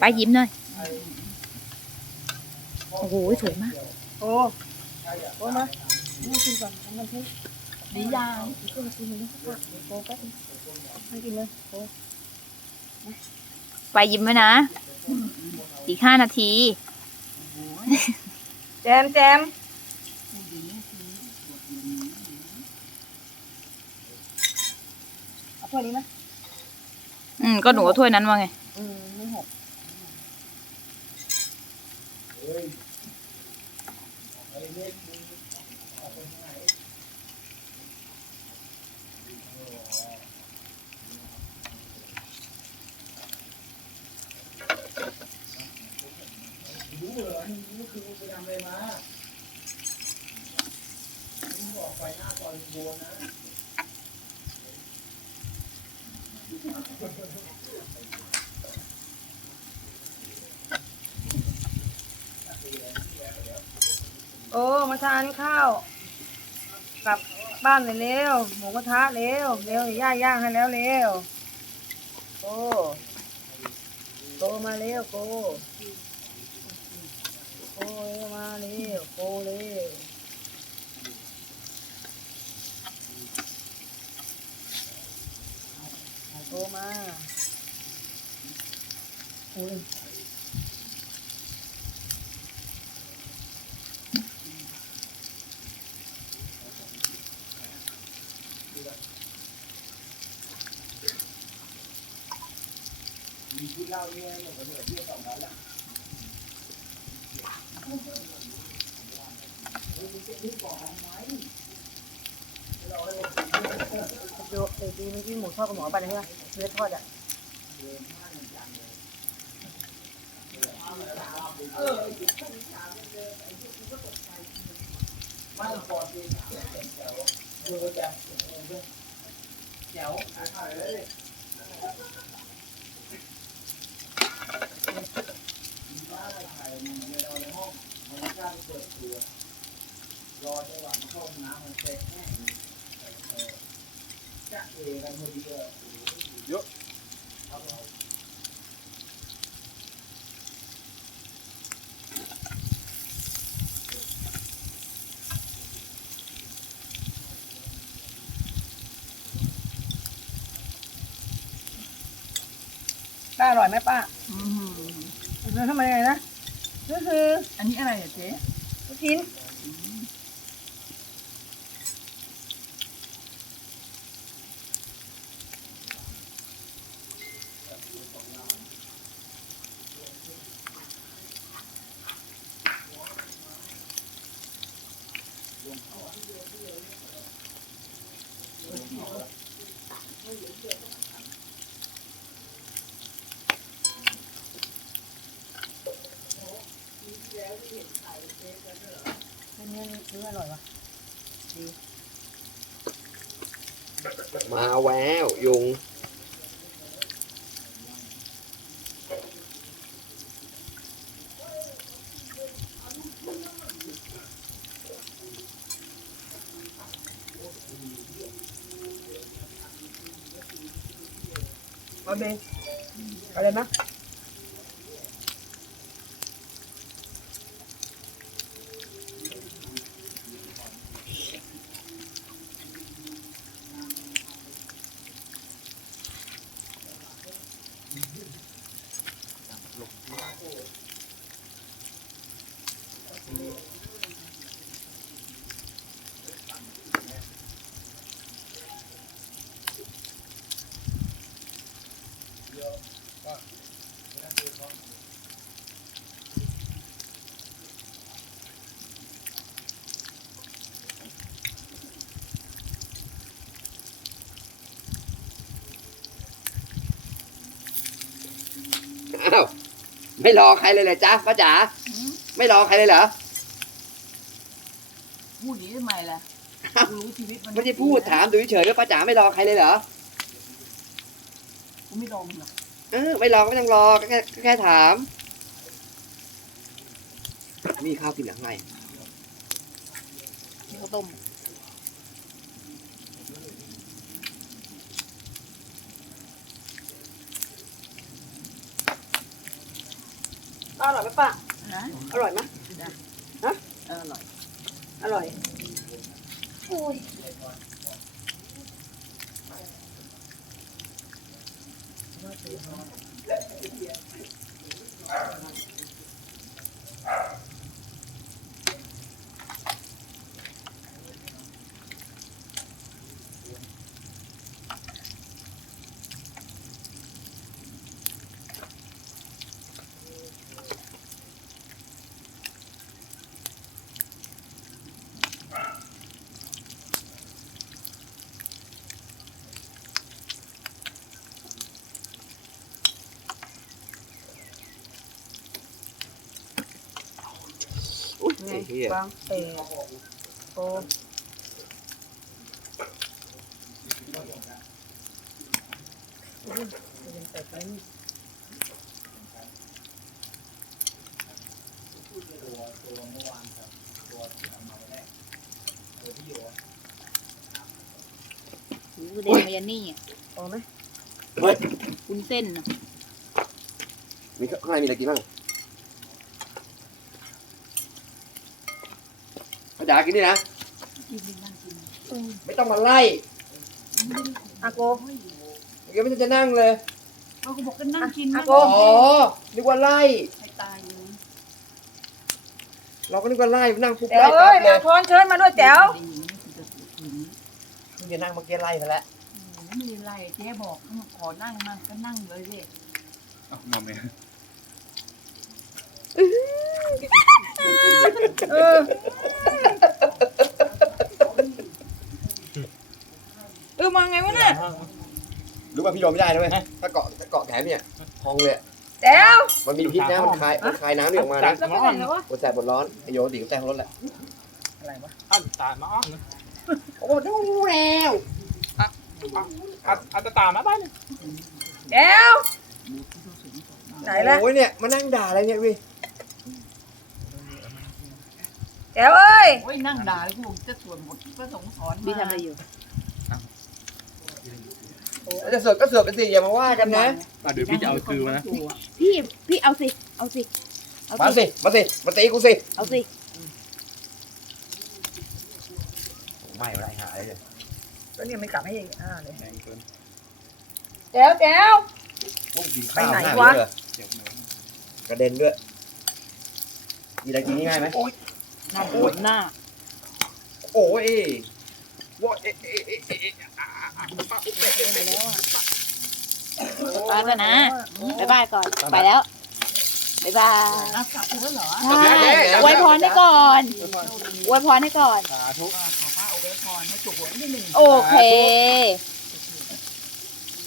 ป้ายิ้มหน่อย โอ้โหสวยมาก โอ้โอ้มาให้กินก่อนให้มันทิ้งดียางกินกินเลยโอ้แป๊บนึงให้กินเลยโอ้ไปยิ้มไว้นะ อีกห้านาที แจมแจมเอาถ้วยนี้ไหมอืม ก็หนูเอาถ้วยนั้นมาไง อืมไม่หกโอ้มา ทานข้าวกลับบ้านเลยเร็วหมูกระทะเร็วเร็วย่างย่างให้แล้วเร็วโกโกมาเร็วโกโกเร็วมาเร็วโกเร็วโกมาโอ้ย โยเออดีเมื่อกี้หมูทอดกับหมูไปเลยใช่ไหมเนื้อทอดอะ ป้าอร่อยไหมป้าแล้วทำไมไงนะก็คืออันนี้อะไรอะเจ๊ลูกชิ้น อันนี้ซื้ออร่อยวะมาแววยุงเอาเบเอาเลยไหมย อ้าว ไม่รอใครเลยเหรอจ๊ะป้าจ๋าไม่รอใครเลยเหรอพูดอย่างนี้ทำไมล่ะกูรู้ชีวิตมันไม่ได้พูดถามดูเฉยๆว่าป้าจ๋าไม่รอใครเลยเหรอกูไม่รอมึงหรอกเออไม่รอก็ไม่ต้องรอก็แค่ก็แค่ถามมีข้าวกินหลังไง ข้าวต้ม ร่อยไหมป้านะอร่อยไหมเอออร่อย อร่อยโอ้ยอุ้ เหี้ยบางเออโอ้อุ้ยยังแตกเลยนี่หูแดงมายันนี่อะพอไหมเฮ้ย คุณเส้นน่ะมีข้างในมีอะไรกินบ้างพ่อจ๋ากินนี่นะกินดินั่งกินไม่ต้องมาไล่อาโกเดี๋ยวไม่จะนั่งเลยเราก็บอกกันนั่งกินอะนั่งโกอ๋อนึกว่าไล่ให้ตายเลยเราก็นึกว่าไล่นั่งปุ๊บแจ๋ไล่วปั๊เอ้บยเลนายงทอนเชิญมาด้วยแจ๋วดีนี่คือจะปวดถึงมึงจะนั่งเมื่อกี้ไล่ซะแล้วไม่มีอะไรเจ๊บอกขอนั่งมั่งก็นั่งเลยสิมาเมเออ ออมาไงวะเนี่ยรู้ป่ะพี่โดนไม่ได้นะเว้ยถ้าเกาะถ้าเกาะแขนเนี่ยพองเลยอะแจ๋วมันมีพิษนะมันคายมันคายน้ำนี่ออกมานะแล้วไปไหนแล้ววะปวดแสบปวดร้อนไอโยนตีก็แจ้งรถแหละอะไรวะอันตายมาอ้อมนะโอ้ดูแล้วอันอันตายมาบ้านเลยแจ๋วไหนล่ะโอ้ยเนี่ยมานั่งด่าอะไรเนี่ยเว้ยแจ๋วเอ้ยโอ้ยนั่งด่าเลยกูจะสวนหมดพระสงฆ์สอนบีมาทำอะไรอยู่ แล้วจะเสือกก็เสือกกันสิอย่ามาว่ากันนะอะเดี๋ยวพี่จะเอาคือมานะพี่พี่เอาสิเอาสิเอามาสิสิมาสิมาตีกูสิเอาสิไม่ไรหาอะไรเลยแล้วเนี่ยไม่กลับให้เองอ่าเลยแรงเกินแจ๋วแจ๋วพวกกินข้าวไปไหนหน้าวะเยอะเดี๋ยวหนูกระเด็นด้วยมีอะไรกินง่ายไหมหน้าปวดหน้าโอ้ย ว่าเอ๊ะเอ๊ะเอ๊ะเอ๊ะไปแล้วนะบ๊ายบายก่อน ไปแล้วบ๊ายบายอะกลับไปแล้วเหรอใช่อวยพรให้ก่อนอวยพรให้ก่อน สาธุ ขอพระโอเวพรให้จุกหัวนิดหนึ่ง โอเคส